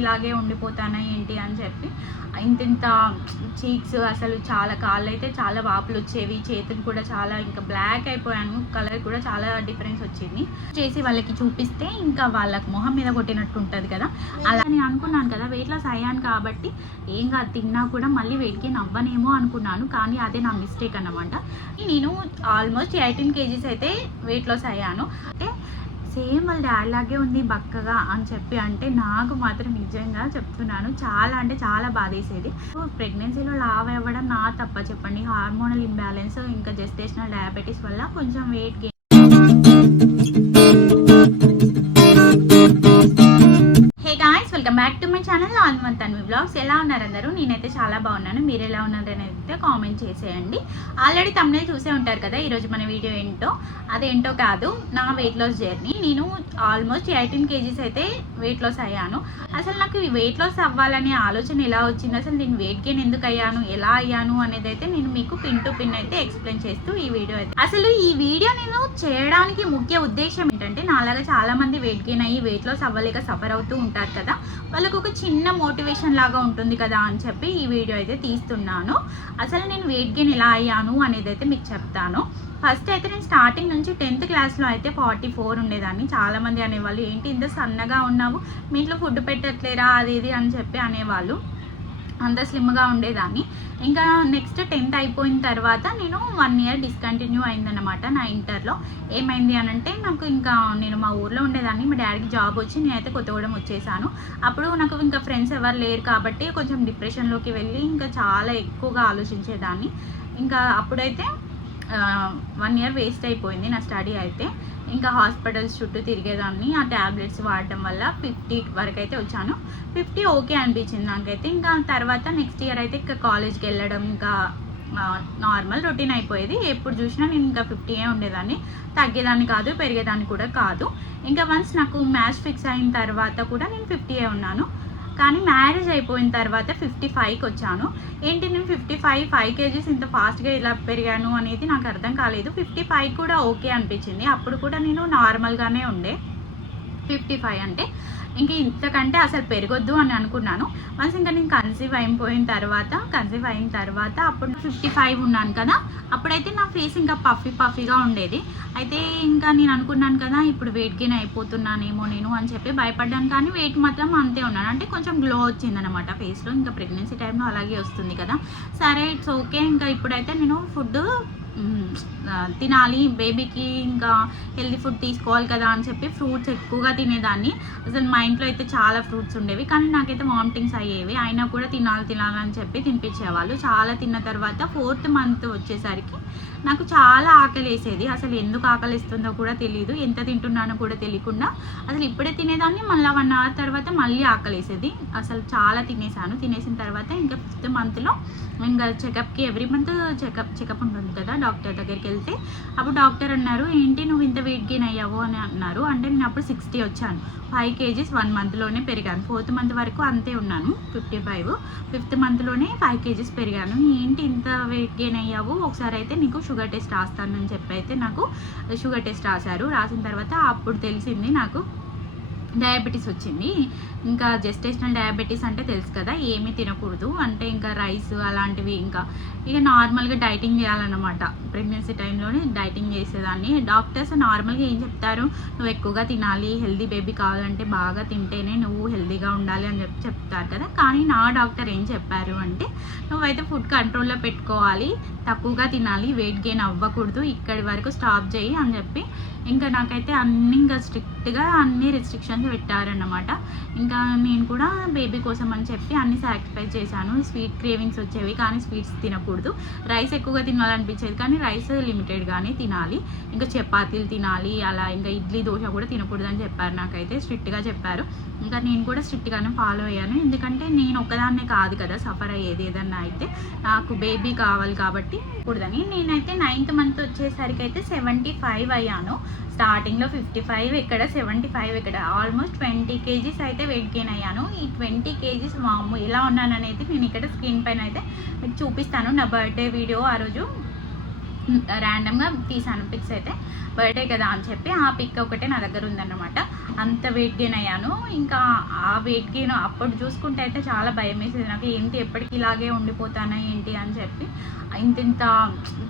ఇలాగే ఉండిపోతానా ఏంటి అని చెప్పి ఇంత చీక్స్ అసలు చాలా కాళ్ళు అయితే చాలా వాపులు వచ్చేవి, చేతులు కూడా చాలా ఇంకా బ్లాక్ అయిపోయాను, కలర్ కూడా చాలా డిఫరెన్స్ వచ్చింది. చేసి వాళ్ళకి చూపిస్తే ఇంకా వాళ్ళకి మొహం మీద కొట్టినట్టు ఉంటుంది కదా, అలా నేను అనుకున్నాను కదా. వెయిట్ లాస్ అయ్యాను కాబట్టి ఏం కాదు, తిన్నా కూడా మళ్ళీ వెయిట్ గెయిన్ అవ్వనేమో అనుకున్నాను, కానీ అదే నా మిస్టేక్ అన్నమాట. నేను ఆల్మోస్ట్ 18 kgs అయితే వెయిట్ లాస్ అయ్యాను. అంటే సేమ్ వాళ్ళ డాడీ లాగే ఉంది బక్కగా అని చెప్పి అంటే నాకు మాత్రం నిజంగా చెప్తున్నాను చాలా అంటే చాలా బాధేసేది. ప్రెగ్నెన్సీలో లావ్ అవ్వడం నా తప్ప చెప్పండి? హార్మోనల్ ఇంబ్యాలెన్స్ ఇంకా జెస్టేషనల్ డయాబెటీస్ వల్ల కొంచెం weight gain. Welcome back to my channel all in one Tanvi blogs. ఎలా ఉన్నారు అందరూ? నేనైతే చాలా బాగున్నాను. మీరు ఎలా ఉన్నారని అయితే కామెంట్ చేసేయండి. ఆల్రెడీ తమ్మునే చూసే ఉంటారు కదా ఈరోజు మన వీడియో ఏంటో. అదేంటో కాదు, నా వెయిట్ లాస్ జర్నీ. నేను ఆల్మోస్ట్ 18 kgs అయితే వెయిట్ లాస్ అయ్యాను. అసలు నాకు వెయిట్ లాస్ అవ్వాలనే ఆలోచన ఎలా వచ్చింది, అసలు నేను వెయిట్ గెయిన్ ఎందుకు అయ్యాను, ఎలా అయ్యాను అనేది అయితే నేను మీకు పిన్ టు పిన్ అయితే ఎక్స్ప్లెయిన్ చేస్తూ ఈ వీడియో అయితే. అసలు ఈ వీడియో నేను చేయడానికి ముఖ్య ఉద్దేశం ఏంటంటే, నాలాగా చాలా మంది వెయిట్ గెయిన్ అయ్యి వెయిట్ లాస్ అవ్వలేక సఫర్ అవుతూ ఉంటారు కదా, వాళ్ళకు ఒక చిన్న మోటివేషన్ లాగా ఉంటుంది కదా అని చెప్పి ఈ వీడియో అయితే తీస్తున్నాను. అసలు నేను వెయిట్ గెయిన్ ఎలా అయ్యాను అనేది అయితే మీకు చెప్తాను. ఫస్ట్ అయితే నేను స్టార్టింగ్ నుంచి 10th క్లాస్లో అయితే 44 ఉండేదాన్ని. చాలామంది అనేవాళ్ళు ఏంటి ఇంత సన్నగా ఉన్నావు, మీ ఇంట్లో ఫుడ్ పెట్టట్లేరా అది ఇది అని చెప్పి అనేవాళ్ళు. అంత స్లిమ్గా ఉండేదాన్ని. ఇంకా నెక్స్ట్ 10th అయిపోయిన తర్వాత నేను 1 year డిస్కంటిన్యూ అయిందన్నమాట. నా ఇంటర్లో ఏమైంది అని అంటే, నాకు ఇంకా నేను మా ఊర్లో ఉండేదాన్ని, మా డాడీకి జాబ్ వచ్చి నేనైతే కొత్తగూడెం వచ్చేసాను. అప్పుడు నాకు ఇంకా ఫ్రెండ్స్ ఎవరు లేరు కాబట్టి కొంచెం డిప్రెషన్లోకి వెళ్ళి ఇంకా చాలా ఎక్కువగా ఆలోచించేదాన్ని. ఇంకా అప్పుడైతే 1 year వేస్ట్ అయిపోయింది నా స్టడీ అయితే. ఇంకా హాస్పిటల్స్ చుట్టూ తిరిగేదాన్ని. ఆ ట్యాబ్లెట్స్ వాడటం వల్ల 50 వరకు అయితే వచ్చాను. 50 ఓకే అనిపించింది నాకైతే. ఇంకా తర్వాత నెక్స్ట్ ఇయర్ అయితే ఇంకా కాలేజ్కి వెళ్ళడం ఇంకా నార్మల్ రొటీన్ అయిపోయేది. ఎప్పుడు చూసినా నేను ఇంకా 50 ఉండేదాన్ని, తగ్గేదాన్ని కాదు, పెరిగేదాన్ని కూడా కాదు. ఇంకా వన్స్ నాకు మ్యాచ్ ఫిక్స్ అయిన తర్వాత కూడా నేను 50 ఉన్నాను. కానీ మ్యారేజ్ అయిపోయిన తర్వాత 55కి వచ్చాను. ఏంటి నేను 5 kgs ఇంత ఫాస్ట్గా ఇలా పెరిగాను అనేది నాకు అర్థం కాలేదు. 55 కూడా ఓకే అనిపించింది. అప్పుడు కూడా నేను నార్మల్గానే ఉండే. 55 అంటే ఇంక ఇంతకంటే అసలు పెరగొద్దు అని అనుకున్నాను. వన్స్ ఇంకా నేను కన్సీవ్ అయిన తర్వాత అప్పుడు 55 ఉన్నాను కదా, అప్పుడైతే నా ఫేస్ ఇంకా పఫీగా ఉండేది. అయితే ఇంకా నేను అనుకున్నాను కదా ఇప్పుడు వెయిట్ గెయిన్ అయిపోతున్నానేమో నేను అని చెప్పి భయపడ్డాను. కానీ వెయిట్ మాత్రం అంతే ఉన్నాను. అంటే కొంచెం గ్లో వచ్చిందనమాట ఫేస్లో. ఇంకా ప్రెగ్నెన్సీ టైంలో అలాగే వస్తుంది కదా, సరే ఇట్స్ ఓకే. ఇంకా ఇప్పుడైతే నేను ఫుడ్ తినాలి, బేబీకి ఇంకా హెల్తీ ఫుడ్ తీసుకోవాలి కదా అని చెప్పి ఫ్రూట్స్ ఎక్కువగా తినేదాన్ని. అసలు మా ఇంట్లో అయితే చాలా ఫ్రూట్స్ ఉండేవి, కానీ నాకైతే వామిటింగ్స్ అయ్యేవి. అయినా కూడా తినాలని చెప్పి తినిపించేవాళ్ళు. చాలా తిన్న తర్వాత 4th month వచ్చేసరికి నాకు చాలా ఆకలి వేసేది. అసలు ఎందుకు ఆకలి వేస్తుందో కూడా తెలియదు, ఎంత తింటున్నానో కూడా తెలియకుండా అసలు ఇప్పుడే తినేదాన్ని, మళ్ళీ 1 hour తర్వాత మళ్ళీ ఆకలి వేసేది. అసలు చాలా తినేసాను. తినేసిన తర్వాత ఇంకా 5th monthలో ఇంకా చెకప్కి ఎవ్రీ మంత్ చెకప్ ఉంటుంది కదా, డాక్టర్ దగ్గరికి వెళ్తే అప్పుడు డాక్టర్ అన్నారు, ఏంటి నువ్వు ఇంత వెయిట్ గెయిన్ అయ్యావు అని అన్నారు. అంటే నేను అప్పుడు 60 వచ్చాను. 5 kgs 1 monthలోనే పెరిగాను. 4th month వరకు అంతే ఉన్నాను 55. 5th monthలోనే 5 kgs పెరిగాను. ఏంటి ఇంత వెయిట్ గెయిన్ అయ్యావు, ఒకసారి అయితే నీకు షుగర్ టెస్ట్ రాస్తానని చెప్పి అయితే నాకు షుగర్ టెస్ట్ రాశారు. రాసిన తర్వాత అప్పుడు తెలిసింది నాకు డయాబెటీస్ వచ్చింది. ఇంకా జెస్టేషనల్ డయాబెటీస్ అంటే తెలుసు కదా, ఏమీ తినకూడదు అంటే ఇంకా రైస్ అలాంటివి, ఇంకా ఇక నార్మల్గా డైటింగ్ చేయాలన్నమాట. ప్రెగ్నెన్సీ టైంలోనే డైటింగ్ చేసేదాన్ని. డాక్టర్స్ నార్మల్గా ఏం చెప్తారు, నువ్వు ఎక్కువగా తినాలి, హెల్దీ బేబీ కావాలంటే బాగా తింటేనే నువ్వు హెల్దీగా ఉండాలి అని చెప్తారు కదా. కానీ నా డాక్టర్ ఏం చెప్పారు అంటే, నువ్వైతే ఫుడ్ కంట్రోల్లో పెట్టుకోవాలి, తక్కువగా తినాలి, వెయిట్ గెయిన్ అవ్వకూడదు, ఇక్కడి వరకు స్టాప్ చేయి అని చెప్పి ఇంకా నాకైతే అన్ని ఇంకా స్ట్రిక్ట్గా అన్ని రెస్ట్రిక్షన్స్ పెట్టారన్నమాట. ఇంకా నేను కూడా బేబీ కోసం అని చెప్పి అన్ని సాక్రిఫైస్ చేశాను. స్వీట్ క్రేవింగ్స్ వచ్చేవి కానీ స్వీట్స్ తినకూడదు, రైస్ ఎక్కువగా తినాలనిపించేది కానీ రైస్ లిమిటెడ్గానే తినాలి, ఇంకా చపాతీలు తినాలి, అలా ఇంకా ఇడ్లీ దోశ కూడా తినకూడదు అని చెప్పారు. నాకైతే స్ట్రిక్ట్గా చెప్పారు. ఇంకా నేను కూడా స్ట్రిక్ట్గానే ఫాలో అయ్యాను. ఎందుకంటే నేను ఒక్కదాన్నే కాదు కదా సఫర్ అయ్యేది, ఏదన్నా అయితే నాకు బేబీ కావాలి కాబట్టి కూడదని. నేనైతే 9th month వచ్చేసరికి అయితే 75 అయ్యాను. స్టార్టింగ్లో 55 ఎక్కడ 75 ఎక్కడ, ఆల్మోస్ట్ 20 kgs అయితే వెయిట్ గెయిన్ అయ్యాను. ఈ 20 kgs మామూలు ఎలా ఉన్నాను అనేది నేను ఇక్కడ స్క్రీన్ పైన అయితే మీకు చూపిస్తాను. నా బర్త్డే వీడియో ఆ రోజు ర్యాండమ్గా తీసాను పిక్స్ అయితే. బర్త్డే కదా అని చెప్పి ఆ పిక్ ఒకటే నా దగ్గర ఉందన్నమాట. అంత వెయిట్ గెయిన్ అయ్యాను. ఇంకా ఆ వెయిట్ గెయిన్ అప్పుడు చూసుకుంటే అయితే చాలా భయం వేసేది నాకు. ఏంటి ఎప్పటికీ ఇలాగే ఉండిపోతానా ఏంటి అని చెప్పి. ఇంత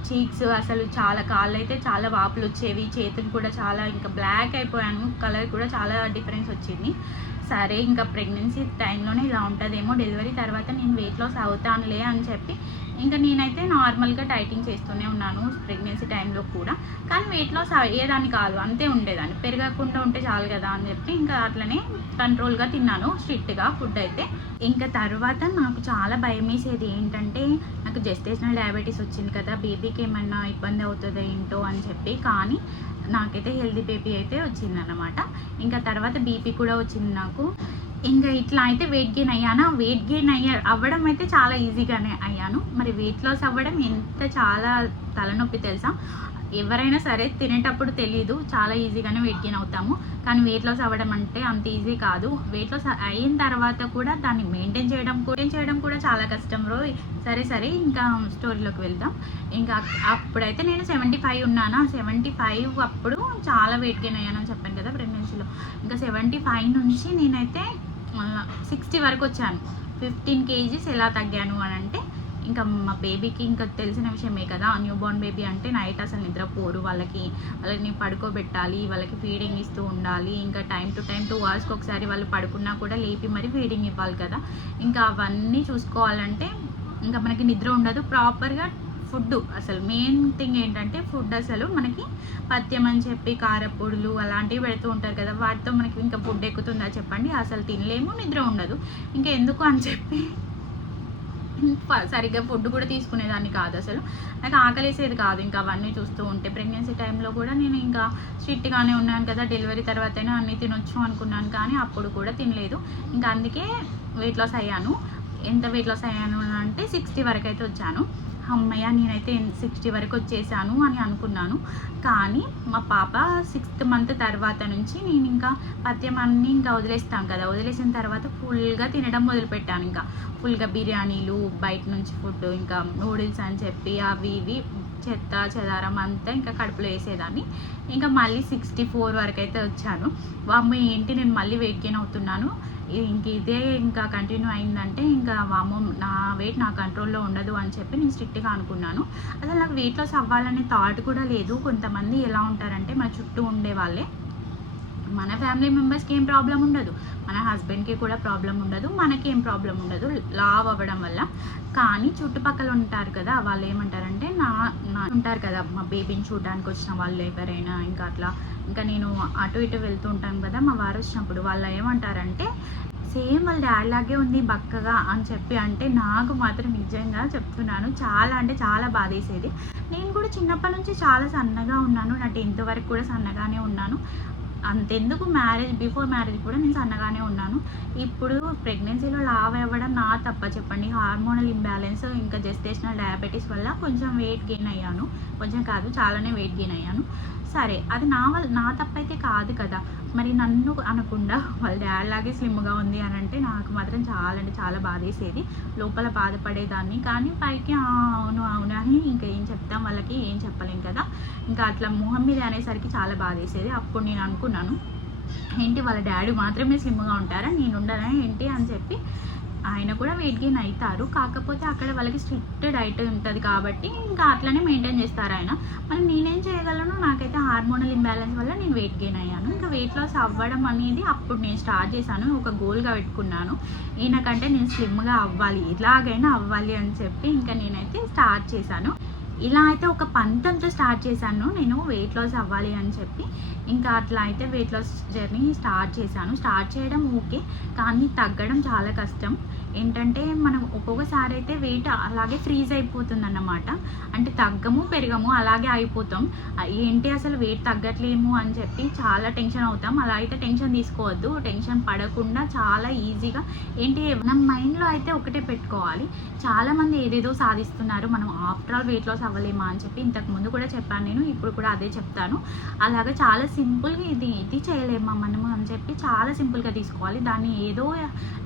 చీక్స్ అసలు చాలా, కాళ్ళు అయితే చాలా వాపులు వచ్చేవి, చేతులు కూడా చాలా ఇంకా బ్లాక్ అయిపోయాను, కలర్ కూడా చాలా డిఫరెన్స్ వచ్చింది. సరే ఇంకా ప్రెగ్నెన్సీ టైంలోనే ఇలా ఉంటుందేమో, డెలివరీ తర్వాత నేను వెయిట్ లాస్ అవుతానులే అని చెప్పి ఇంకా నేనైతే నార్మల్గా డైటింగ్ చేస్తూనే ఉన్నాను ప్రెగ్నెన్సీ టైంలో కూడా. కానీ వెయిట్ లాస్ అయ్యేదాన్ని కాదు, అంతే ఉండేదాన్ని. పెరగకుండా ఉంటే చాలు కదా అని చెప్పి ఇంకా అట్లనే కంట్రోల్గా తిన్నాను స్ట్రిక్ట్గా ఫుడ్ అయితే. ఇంకా తర్వాత నాకు చాలా భయం వేసేది ఏంటంటే, నాకు జెస్టేషనల్ డయాబెటీస్ వచ్చింది కదా, బేబీకి ఏమన్నా ఇబ్బంది అవుతుందో ఏంటో అని చెప్పి. కానీ నాకైతే హెల్దీ బేబీ అయితే వచ్చిందన్నమాట. ఇంకా తర్వాత బీపీ కూడా వచ్చింది నాకు. ఇంకా ఇట్లా అయితే వెయిట్ గెయిన్ అయ్యాను. వెయిట్ గెయిన్ అవ్వడం అయితే చాలా ఈజీగానే అయ్యాను. మరి వెయిట్ లాస్ అవ్వడం చాలా తలనొప్పి తెలుసా. ఎవరైనా సరే తినేటప్పుడు తెలీదు, చాలా ఈజీగానే వెయిట్ గెయిన్ అవుతాము. కానీ వెయిట్ లాస్ అవ్వడం అంటే అంత ఈజీ కాదు. వెయిట్ లాస్ అయిన తర్వాత కూడా దాన్ని మెయింటైన్ చేయడం కూడా చాలా కష్టం రోజు. సరే ఇంకా స్టోరీలోకి వెళ్దాం. ఇంకా అప్పుడైతే నేను 75 ఉన్నాను. 75 అప్పుడు చాలా వెయిట్ గెయిన్ అయ్యానని చెప్పాను కదా ప్రెగ్నెన్సీలో. ఇంకా 75 నుంచి నేనైతే 60 వరకు వచ్చాను. 15 kgs ఎలా తగ్గాను అని అంటే, ఇంకా మా బేబీకి ఇంకా తెలిసిన విషయమే కదా, న్యూ బోర్న్ బేబీ అంటే నైట్ అసలు నిద్రపోరు. వాళ్ళని పడుకోబెట్టాలి, వాళ్ళకి ఫీడింగ్ ఇస్తూ ఉండాలి. ఇంకా టైం టు టైం 2 hours ఒకసారి వాళ్ళు పడుకున్నా కూడా లేపి మరి ఫీడింగ్ ఇవ్వాలి కదా. ఇంకా అవన్నీ చూసుకోవాలంటే ఇంకా మనకి నిద్ర ఉండదు. ప్రాపర్గా ఫుడ్, అసలు మెయిన్ థింగ్ ఏంటంటే ఫుడ్. అసలు మనకి పథ్యం అని చెప్పి కారపొడులు అలాంటివి పెడుతూ ఉంటారు కదా, వాటితో మనకి ఇంకా ఫుడ్ ఎక్కుతుందా చెప్పండి. అసలు తినలేము, నిద్ర ఉండదు. ఇంకా ఎందుకు అని చెప్పి సరిగ్గా ఫుడ్ కూడా తీసుకునేదాన్ని కాదు. అసలు నాకు ఆకలేసేది కాదు ఇంకా అవన్నీ చూస్తూ ఉంటే. ప్రెగ్నెన్సీ టైంలో కూడా నేను ఇంకా స్ట్రిక్ట్గానే ఉన్నాను కదా, డెలివరీ తర్వాతైనా అన్నీ తినొచ్చు అనుకున్నాను, కానీ అప్పుడు కూడా తినలేదు. ఇంకా అందుకే వెయిట్ లాస్ అయ్యాను. ఎంత వెయిట్ లాస్ అయ్యాను అంటే 60 వరకు అయితే వచ్చాను. అమ్మయ్య, నేనైతే 60 వరకు వచ్చేసాను అని అనుకున్నాను. కానీ మా పాప 6th month తర్వాత నుంచి నేను ఇంకా పథ్యం అన్నీ ఇంకా వదిలేస్తాం కదా, వదిలేసిన తర్వాత ఫుల్గా తినడం మొదలుపెట్టాను. ఇంకా ఫుల్గా బిర్యానీలు, బయట నుంచి ఫుడ్, ఇంకా నూడిల్స్ అని చెప్పి అవి ఇవి చెత్త చెదారం అంతా ఇంకా కడుపులో వేసేదాన్ని. ఇంకా మళ్ళీ 64 వరకు అయితే వచ్చాను. వామ్మ ఏంటి నేను మళ్ళీ వెయిట్ గెయిన్ అవుతున్నాను, ఇదే ఇంకా కంటిన్యూ అయిందంటే ఇంకా వామ్మో నా వెయిట్ నా కంట్రోల్లో ఉండదు అని చెప్పి నేను స్ట్రిక్ట్గా అనుకున్నాను. అసలు నాకు వెయిట్ లాస్ అవ్వాలనే థాట్ కూడా లేదు. కొంతమంది ఎలా ఉంటారంటే, మన చుట్టూ ఉండే వాళ్ళే, మన ఫ్యామిలీ మెంబర్స్కి ఏం ప్రాబ్లం ఉండదు, మన హస్బెండ్కి కూడా ప్రాబ్లం ఉండదు, మనకి ఏం ప్రాబ్లం ఉండదు లావ్ అవ్వడం వల్ల. కానీ చుట్టుపక్కల ఉంటారు కదా, వాళ్ళు ఏమంటారంటే నా ఉంటారు కదా, మా బేబీని చూడడానికి వచ్చిన వాళ్ళు ఎవరైనా, ఇంకా అట్లా ఇంకా నేను అటు ఇటు వెళ్తూ ఉంటాను కదా, మా వారు వచ్చినప్పుడు వాళ్ళు ఏమంటారంటే, సేమ్ వాళ్ళ డాడీ లాగే ఉంది బక్కగా అని చెప్పి. అంటే నాకు మాత్రం నిజంగా చెప్తున్నాను, చాలా అంటే చాలా బాధేసేది. నేను కూడా చిన్నప్పటి నుంచి చాలా సన్నగా ఉన్నాను. నా 10th వరకు కూడా సన్నగానే ఉన్నాను. అంతెందుకు బిఫోర్ మ్యారేజ్ కూడా నేను సన్నగానే ఉన్నాను. ఇప్పుడు ప్రెగ్నెన్సీలో లావ్ అవ్వడం నా తప్ప చెప్పండి? హార్మోనల్ ఇంబ్యాలెన్స్ ఇంకా జెస్టేషనల్ డయాబెటీస్ వల్ల కొంచెం వెయిట్ గెయిన్ అయ్యాను. కొంచెం కాదు, చాలానే వెయిట్ గెయిన్ అయ్యాను. సరే, అది నా తప్పైతే కాదు కదా. మరి నన్ను అనకుండా వాళ్ళ డాడీ లాగే స్లిమ్గా ఉంది అని అంటే నాకు మాత్రం చాలా అంటే చాలా బాధేసేది. లోపల బాధపడేదాన్ని. కానీ పైకి అవును అవును అని ఇంకా ఏం చెప్తాం, వాళ్ళకి ఏం చెప్పలేం కదా. ఇంకా అట్లా మొహం మీద అనేసరికి చాలా బాధేసేది. అప్పుడు నేను అనుకున్నాను, ఏంటి వాళ్ళ డాడీ మాత్రమే స్లిమ్గా ఉంటారా, నేను ఉండనా ఏంటి అని చెప్పి. ఆయన కూడా వెయిట్ గెయిన్ అవుతారు, కాకపోతే అక్కడ వాళ్ళకి స్ట్రిక్ట్ డైట్ ఉంటుంది కాబట్టి ఇంకా అట్లనే మెయింటైన్ చేస్తారు ఆయన. మరి నేనేం చేయగలను? నాకైతే హార్మోనల్ ఇంబ్యాలెన్స్ వల్ల నేను వెయిట్ గెయిన్ అయ్యాను. ఇంకా వెయిట్ లాస్ అవ్వడం అనేది అప్పుడు నేను స్టార్ట్ చేశాను. ఒక గోల్గా పెట్టుకున్నాను, ఈయనకంటే నేను స్లిమ్గా అవ్వాలి, ఇలాగైనా అవ్వాలి అని చెప్పి ఇంకా నేనైతే స్టార్ట్ చేశాను. ఇలా అయితే ఒక పంతంతో స్టార్ట్ చేశాను నేను వెయిట్ లాస్ అవ్వాలి అని చెప్పి. ఇంకా అట్లా అయితే వెయిట్ లాస్ జర్నీ స్టార్ట్ చేశాను. స్టార్ట్ చేయడం ఓకే, కానీ తగ్గడం చాలా కష్టం. ఏంటంటే మనం ఒక్కొక్కసారి అయితే వెయిట్ అలాగే ఫ్రీజ్ అయిపోతుంది అన్నమాట. అంటే తగ్గము పెరగము అలాగే అయిపోతాం. ఏంటి అసలు వెయిట్ తగ్గట్లేము అని చెప్పి చాలా టెన్షన్ అవుతాం. అలా అయితే టెన్షన్ తీసుకోవద్దు. టెన్షన్ పడకుండా చాలా ఈజీగా ఏంటి మన మైండ్లో అయితే ఒకటే పెట్టుకోవాలి, చాలామంది ఏదేదో సాధిస్తున్నారు, మనం ఆఫ్టర్ ఆల్ వెయిట్ లాస్ అవ్వలేమా అని చెప్పి ఇంతకు ముందు కూడా చెప్పాను నేను, ఇప్పుడు కూడా అదే చెప్తాను. అలాగా చాలా సింపుల్గా ఇది చేయలేమా మనము అని చెప్పి చాలా సింపుల్గా తీసుకోవాలి. దాన్ని ఏదో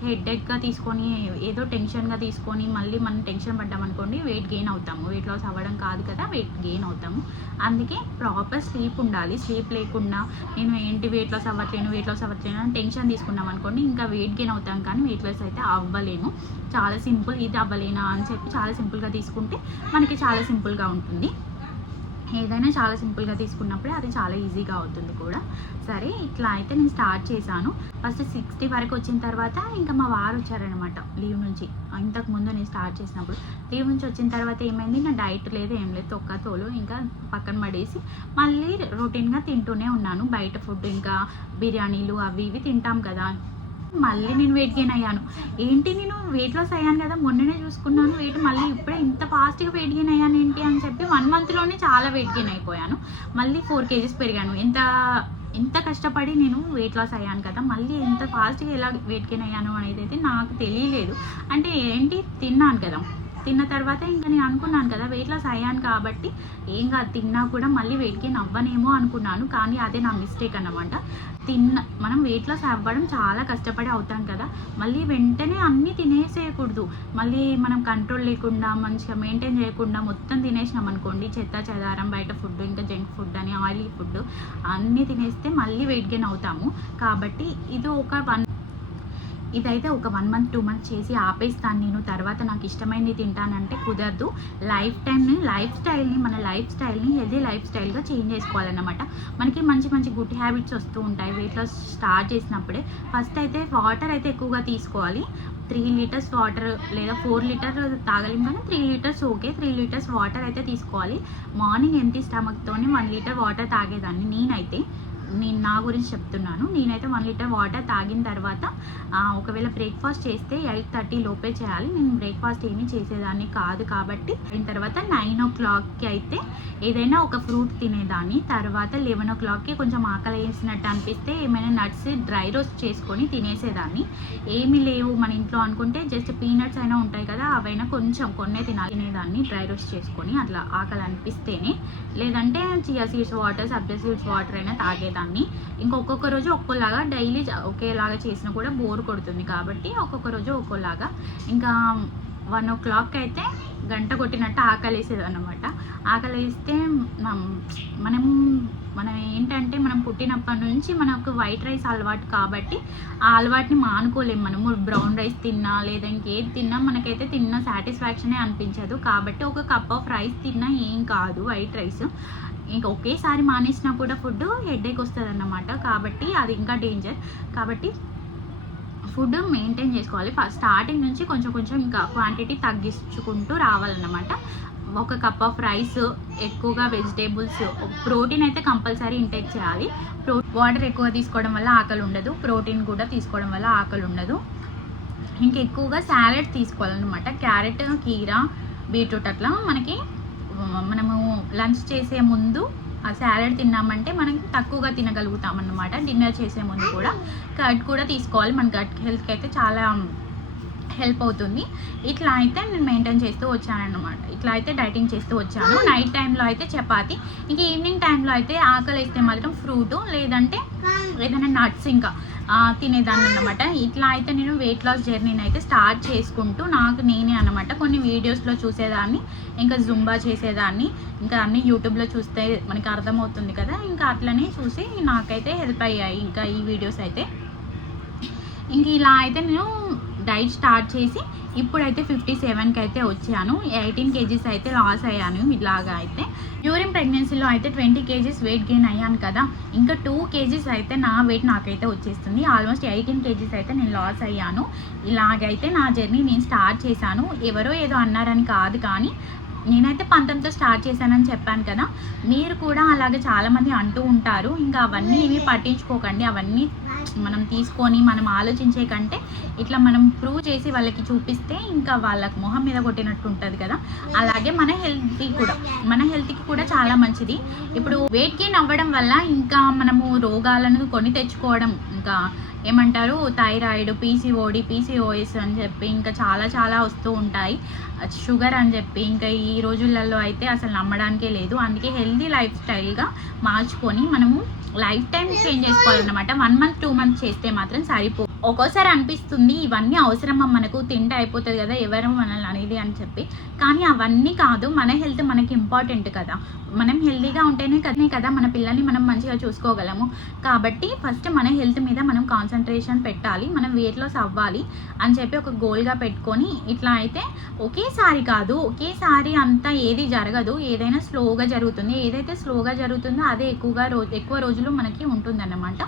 హెడేక్గా తీసుకొని ఏదో టెన్షన్గా తీసుకొని మళ్ళీ మనం టెన్షన్ పడ్డామనుకోండి వెయిట్ గెయిన్ అవుతాము. వెయిట్ లాస్ అవ్వడం కాదు కదా, వెయిట్ గెయిన్ అవుతాము. అందుకే ప్రాపర్ స్లీప్ ఉండాలి. స్లీప్ లేకుండా నేను ఏంటి వెయిట్ లాస్ అవ్వట్లేను అని టెన్షన్ తీసుకున్నాం అనుకోండి ఇంకా వెయిట్ గెయిన్ అవుతాం కానీ వెయిట్ లాస్ అయితే అవ్వలేము. చాలా సింపుల్, ఇది అవ్వలేనా అని చెప్పి చాలా సింపుల్గా తీసుకుంటే మనకి చాలా సింపుల్గా ఉంటుంది. ఏదైనా చాలా సింపుల్గా తీసుకున్నప్పుడే అది చాలా ఈజీగా అవుతుంది కూడా. సరే ఇట్లా అయితే నేను స్టార్ట్ చేశాను. ఫస్ట్ 60 వరకు వచ్చిన తర్వాత ఇంకా మా వారు వచ్చారనమాట లీవ్ నుంచి. ఇంతకుముందు నేను స్టార్ట్ చేసినప్పుడు లీవ్ నుంచి వచ్చిన తర్వాత ఏమైంది, నా డైట్ లేదు ఏం లేదు, తొక్క తోలు ఇంకా పక్కన పడేసి మళ్ళీ రొటీన్గా తింటూనే ఉన్నాను. బయట ఫుడ్ ఇంకా బిర్యానీలు అవి ఇవి తింటాం కదా. మళ్ళీ నేను వెయిట్ గెయిన్ అయ్యాను. ఏంటి నేను వెయిట్ లాస్ అయ్యాను కదా, మొన్ననే చూసుకున్నాను వెయిట్, మళ్ళీ ఇప్పుడే ఇంత ఫాస్ట్గా వెయిట్ గెయిన్ అయ్యాను ఏంటి అని చెప్పి 1 మంత్లోనే చాలా వెయిట్ గెయిన్ అయిపోయాను. మళ్ళీ 4 kgs పెరిగాను. ఎంత కష్టపడి నేను వెయిట్ లాస్ అయ్యాను కదా, మళ్ళీ ఎంత ఫాస్ట్గా ఎలా వెయిట్ గెయిన్ అయ్యాను అనేది అయితే నాకు తెలియలేదు. అంటే ఏంటి, తిన్నాను కదా, తిన్న తర్వాత ఇంకా నేను అనుకున్నాను కదా వెయిట్ లాస్ అయ్యాను కాబట్టి ఏం కాదు, తిన్నా కూడా మళ్ళీ వెయిట్ గెయిన్ అవ్వనేమో అనుకున్నాను. కానీ అదే నా మిస్టేక్ అన్నమాట. మనం వెయిట్ లాస్ అవ్వడం చాలా కష్టపడి అవుతాం కదా, మళ్ళీ వెంటనే అన్నీ తినేసేయకూడదు. మళ్ళీ మనం కంట్రోల్ లేకుండా మంచిగా మెయింటైన్ చేయకుండా మొత్తం తినేసినాం అనుకోండి, చెత్త చెదారం బయట ఫుడ్ ఇంకా జంక్ ఫుడ్ అని ఆయిలీ ఫుడ్ అన్నీ తినేస్తే మళ్ళీ వెయిట్ గెయిన్ అవుతాము. కాబట్టి ఇదైతే ఒక 1 month 2 months చేసి ఆపేస్తాను నేను. తర్వాత నాకు ఇష్టమైనది తింటానంటే కుదరదు. మన లైఫ్ స్టైల్ని హెల్దీ లైఫ్ స్టైల్గా చేంజ్ చేసుకోవాలన్నమాట. మనకి మంచి గుడ్ హ్యాబిట్స్ వస్తూ ఉంటాయి వెయిట్ లాస్ స్టార్ట్ చేసినప్పుడే. ఫస్ట్ అయితే వాటర్ అయితే ఎక్కువగా తీసుకోవాలి. 3 liters వాటర్ లేదా 4 liters తాగలేం కానీ 3 liters ఓకే. 3 liters వాటర్ అయితే తీసుకోవాలి. మార్నింగ్ ఎంటీ స్టమక్తోని 1 liter వాటర్ తాగేదాన్ని నేను నా గురించి చెప్తున్నాను. నేనైతే 1 liter వాటర్ తాగిన తర్వాత ఒకవేళ బ్రేక్ఫాస్ట్ చేస్తే 8:30 లోపే చేయాలి. నేను బ్రేక్ఫాస్ట్ ఏమీ చేసేదాన్ని కాదు కాబట్టి అయిన తర్వాత 9 o'clockకి అయితే ఏదైనా ఒక ఫ్రూట్ తినేదాన్ని. తర్వాత 11 o'clockకి కొంచెం ఆకలి వేసినట్టు అనిపిస్తే ఏమైనా నట్స్ డ్రై రోస్ట్ చేసుకొని తినేసేదాన్ని. ఏమీ లేవు మన ఇంట్లో అనుకుంటే జస్ట్ పీనట్స్ అయినా ఉంటాయి కదా, అవైనా కొన్నే తినేదాన్ని డ్రై రోస్ట్ చేసుకొని అట్లా ఆకలి అనిపిస్తేనే. లేదంటే చియా సీడ్స్ వాటర్, సబ్జా సీడ్స్ వాటర్ అయినా తాగేదాన్ని. ఇంకొక రోజు ఒక్కోలాగా, డైలీ ఒకేలాగా చేసినా కూడా బోర్ కొడుతుంది కాబట్టి ఒక్కొక్క రోజు ఒక్కోలాగా. ఇంకా 1 o'clock అయితే గంట కొట్టినట్టు ఆకలి వేసేది అనమాట. ఆకలి వేస్తే మనం ఏంటంటే మనం పుట్టినప్పటి నుంచి మనకు వైట్ రైస్ అలవాటు కాబట్టి ఆ అలవాటుని మానుకోలేము. మనము బ్రౌన్ రైస్ తిన్నా లేదా ఇంకేది తిన్నా మనకైతే తిన్న సాటిస్ఫాక్షనే అనిపించదు. కాబట్టి ఒక కప్ ఆఫ్ రైస్ తిన్నా ఏం కాదు వైట్ రైస్. ఇంకా ఒకేసారి మానేసినా కూడా ఫుడ్ హెడేక్ వస్తుంది అన్నమాట. కాబట్టి అది ఇంకా డేంజర్. కాబట్టి ఫుడ్ మెయింటైన్ చేసుకోవాలి. ఫస్ట్ స్టార్టింగ్ నుంచి కొంచెం ఇంకా క్వాంటిటీ తగ్గించుకుంటూ రావాలన్నమాట. ఒక కప్ ఆఫ్ రైస్, ఎక్కువగా వెజిటేబుల్స్, ప్రోటీన్ అయితే కంపల్సరీ ఇంటేక్ చేయాలి. వాటర్ ఎక్కువ తీసుకోవడం వల్ల ఆకలి ఉండదు, ప్రోటీన్ కూడా తీసుకోవడం వల్ల ఆకలి ఉండదు. ఇంకా ఎక్కువగా సాలెడ్ తీసుకోవాలన్నమాట. క్యారెట్, కీరా, బీట్రూట్ అట్లా మనము లంచ్ చేసే ముందు ఆ సాలెడ్ తిన్నామంటే మనం తక్కువగా తినగలుగుతాం అన్నమాట. డిన్నర్ చేసే ముందు కూడా కర్డ్ కూడా తీసుకోవాలి. మన గట్ హెల్త్కి అయితే చాలా హెల్ప్ అవుతుంది. ఇట్లా అయితే నేను మెయింటైన్ చేస్తూ వచ్చానన్నమాట. ఇట్లా అయితే డైటింగ్ చేస్తూ వచ్చాను. నైట్ టైంలో అయితే చపాతి, ఇంక ఈవినింగ్ టైంలో అయితే ఆకలి వేస్తే మాత్రం ఫ్రూటు లేదంటే ఏదైనా నట్స్ ఇంకా తినేదాన్ని అన్నమాట. ఇట్లా అయితే నేను వెయిట్ లాస్ జర్నీని అయితే స్టార్ట్ చేసుకుంటూ నేనే అన్నమాట కొన్ని వీడియోస్లో చూసేదాన్ని, ఇంకా జుంబా చేసేదాన్ని, ఇంకా అన్నీ యూట్యూబ్లో చూస్తే మనకి అర్థమవుతుంది కదా. ఇంకా అట్లనే చూసి నాకైతే హెల్ప్ అయ్యాయి ఇంకా ఈ వీడియోస్ అయితే. ఇంక ఇలా అయితే నేను డైట్ స్టార్ట్ చేసి ఇప్పుడైతే 57కి అయితే వచ్చాను. 18 kgs అయితే లాస్ అయ్యాను. ఇలాగా అయితే డ్యూరింగ్ ప్రెగ్నెన్సీలో అయితే 20 kgs వెయిట్ గెయిన్ అయ్యాను కదా. ఇంకా 2 kgs అయితే నా వెయిట్ నాకైతే వచ్చేస్తుంది. ఆల్మోస్ట్ 18 kgs అయితే నేను లాస్ అయ్యాను. ఇలాగైతే నా జర్నీ నేను స్టార్ట్ చేశాను. ఎవరో ఏదో అన్నారని కాదు, కానీ నేనైతే 19తో స్టార్ట్ చేశానని చెప్పాను కదా. మీరు కూడా అలాగే చాలామంది అంటూ ఉంటారు. ఇంకా అవన్నీ ఏమీ పట్టించుకోకండి. అవన్నీ మనం తీసుకొని మనం ఆలోచించే కంటే ఇట్లా మనం ప్రూవ్ చేసి వాళ్ళకి చూపిస్తే ఇంకా వాళ్ళకి మొహం మీద కొట్టినట్టు ఉంటుంది కదా. అలాగే మన హెల్త్కి కూడా చాలా మంచిది. ఇప్పుడు వెయిట్ గెయిన్ అవ్వడం వల్ల ఇంకా మనము రోగాలను కొని తెచ్చుకోవడం ఇంకా ఏమంటారు థైరాయిడ్, పీసీఓఎస్ అని చెప్పి ఇంకా చాలా చాలా వస్తూ ఉంటాయి, షుగర్ అని చెప్పి. ఇంకా ఈ రోజులలో అయితే అసలు నమ్మడానికే లేదు. అందుకే హెల్దీ లైఫ్ స్టైల్గా మార్చుకొని మనము లైఫ్ టైం చేంజ్ చేసుకోవాలన్నమాట. 1 మంత్ 2 మంత్స్ చేస్తే మాత్రం సరిపో. ఒక్కోసారి అనిపిస్తుంది ఇవన్నీ అవసరమా, మనకు తింటే అయిపోతుంది కదా, ఎవరు మనల్ని అనేది అని చెప్పి. కానీ అవన్నీ కాదు, మన హెల్త్ మనకి ఇంపార్టెంట్ కదా. మనం హెల్తీగా ఉంటేనే కదా మన పిల్లల్ని మనం మంచిగా చూసుకోగలము. కాబట్టి ఫస్ట్ మన హెల్త్ మీద మనం కాన్సన్ట్రేషన్ పెట్టాలి, మనం వెయిట్ లాస్ అవ్వాలి అని చెప్పి ఒక గోల్గా పెట్టుకొని ఇట్లా అయితే ఒకేసారి కాదు, ఒకేసారి అంతా ఏది జరగదు, ఏదైనా స్లోగా జరుగుతుంది. ఏదైతే స్లోగా జరుగుతుందో అదే ఎక్కువ రోజులు మనకి ఉంటుందన్నమాట.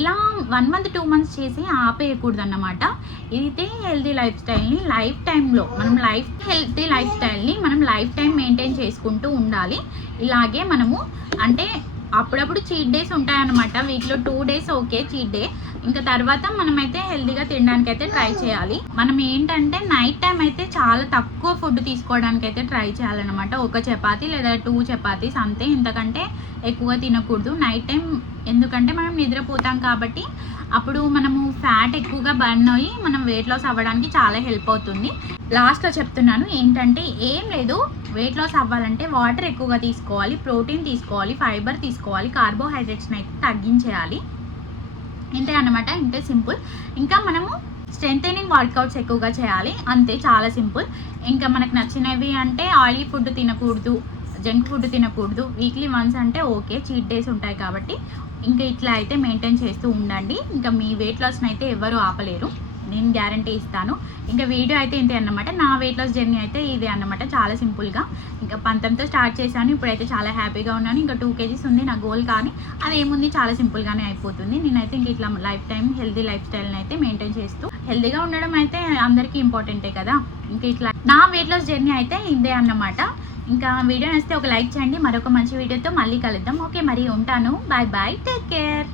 ఇలా 1 మంత్ 2 మంత్స్ చేసి ఆపేయకూడదన్నమాట. ఇదే హెల్తీ లైఫ్ స్టైల్ని లైఫ్ టైంలో మనం హెల్తీ లైఫ్ స్టైల్ని మనం లైఫ్ టైం మెయింటైన్ చేసుకుంటూ ఉండాలి. ఇలాగే మనము అంటే అప్పుడప్పుడు చీట్ డేస్ ఉంటాయన్నమాట. వీక్లో 2 డేస్ ఓకే చీట్ డే. ఇంకా తర్వాత మనమైతే హెల్తీగా తినడానికి అయితే ట్రై చేయాలి. మనం ఏంటంటే నైట్ టైం అయితే చాలా తక్కువ ఫుడ్ తీసుకోవడానికి అయితే ట్రై చేయాలన్నమాట. 1 చపాతీ లేదా 2 చపాతీస్ అంతే, ఇంతకంటే ఎక్కువ తినకూడదు నైట్ టైం. ఎందుకంటే మనం నిద్రపోతాం కాబట్టి అప్పుడు మనము ఫ్యాట్ ఎక్కువగా బర్న్ అయ్యి మనం వెయిట్ లాస్ అవ్వడానికి చాలా హెల్ప్ అవుతుంది. లాస్ట్లో చెప్తున్నాను ఏంటంటే ఏం లేదు, వెయిట్ లాస్ అవ్వాలంటే వాటర్ ఎక్కువగా తీసుకోవాలి, ప్రోటీన్ తీసుకోవాలి, ఫైబర్ తీసుకోవాలి, కార్బోహైడ్రేట్స్ని అయితే తగ్గించేయాలి. ఇంతే అన్నమాట, ఇంతే సింపుల్. ఇంకా మనము స్ట్రెంథెనింగ్ వర్కౌట్స్ ఎక్కువగా చేయాలి, అంతే, చాలా సింపుల్. ఇంకా మనకు నచ్చినవి అంటే ఆయిలీ ఫుడ్ తినకూడదు, జంక్ ఫుడ్ తినకూడదు. వీక్లీ వన్స్ అంటే ఓకే, చీట్ డేస్ ఉంటాయి కాబట్టి ఇంకా ఇట్లా అయితే మెయింటైన్ చేస్తూ ఉండండి. ఇంకా మీ వెయిట్ లాస్ని అయితే ఎవరు ఆపలేరు, నేను గ్యారంటీ ఇస్తాను. ఇంకా వీడియో అయితే ఇంతే అన్నమాట. నా వెయిట్ లాస్ జర్నీ అయితే ఇదే అన్నమాట, చాలా సింపుల్గా. ఇంకా 15తో స్టార్ట్ చేశాను, ఇప్పుడైతే చాలా హ్యాపీగా ఉన్నాను. ఇంకా 2 kgs ఉంది నా గోల్, కానీ అదేముంది చాలా సింపుల్గానే అయిపోతుంది. నేనైతే ఇంక ఇట్లా లైఫ్ టైం హెల్దీ లైఫ్ స్టైల్ని అయితే మెయింటైన్ చేస్తూ, హెల్దీగా ఉండడం అయితే అందరికీ ఇంపార్టెంటే కదా. ఇంకా ఇట్లా నా వెయిట్ లాస్ జర్నీ అయితే ఇదే అన్నమాట. ఇంకా వీడియో నచ్చితే ఒక లైక్ చేయండి. మరొక మంచి వీడియోతో మళ్ళీ కలుద్దాం. ఓకే, మరి ఉంటాను. Bye bye, take care.